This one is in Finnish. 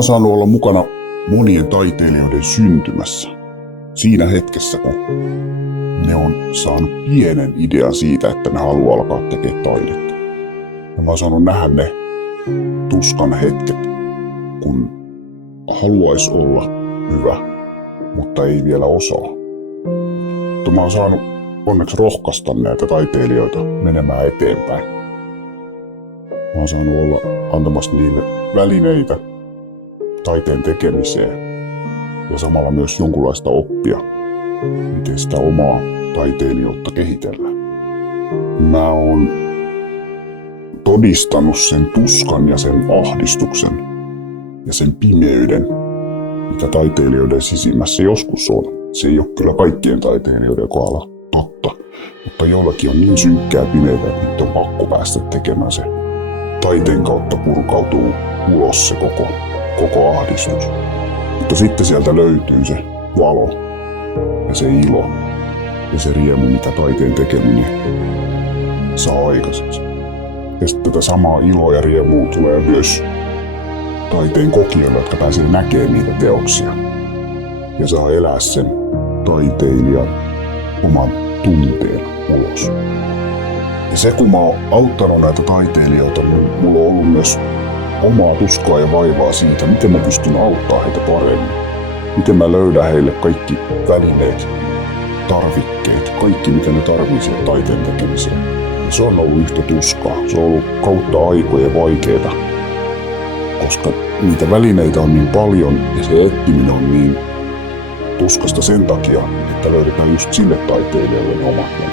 oon saanut olla mukana monien taiteilijoiden syntymässä. Siinä hetkessä, kun ne on saanut pienen idean siitä, että ne haluaa alkaa tekemään taidetta. Ja mä oon saanut nähdä ne tuskan hetket, kun haluaisi olla hyvä, mutta ei vielä osaa. Mutta mä oon saanut onneksi rohkaista näitä taiteilijoita menemään eteenpäin. Mä oon saanut olla antamassa niille välineitä taiteen tekemiseen ja samalla myös jonkunlaista oppia, miten sitä omaa taiteilijoutta kehitellään. Mä oon todistanut sen tuskan ja sen ahdistuksen ja sen pimeyden, mitä taiteilijoiden sisimmässä joskus on. Se ei ole kyllä kaikkien taiteilijoiden kohdalla totta, mutta jollakin on niin synkkää pimeyttä, että on pakko päästä tekemään se. Taiteen kautta purkautuu ulos se koko ahdistus. Mutta sitten sieltä löytyy se valo ja se ilo ja se riemu, mitä taiteen tekeminen saa aikaiseksi. Ja sitten tätä samaa iloa ja riemua tulee myös taiteen kokijoille, jotka pääsee näkemään niitä teoksia ja saa elää sen taiteilijan oman tunteen ulos. Ja se, kun mä oon auttanut näitä taiteilijoita, mulla on ollut myös omaa tuskaa ja vaivaa siitä, miten mä pystyn auttamaan heitä paremmin. Miten mä löydän heille kaikki välineet, tarvikkeet, kaikki mitä ne tarvitsee taiteen tekemiseen. Ja se on ollut yhtä tuskaa. Se on ollut kautta aikojen vaikeeta, koska niitä välineitä on niin paljon ja se etsiminen on niin tuskasta sen takia, että löydetään just sille taiteilijalle ne omat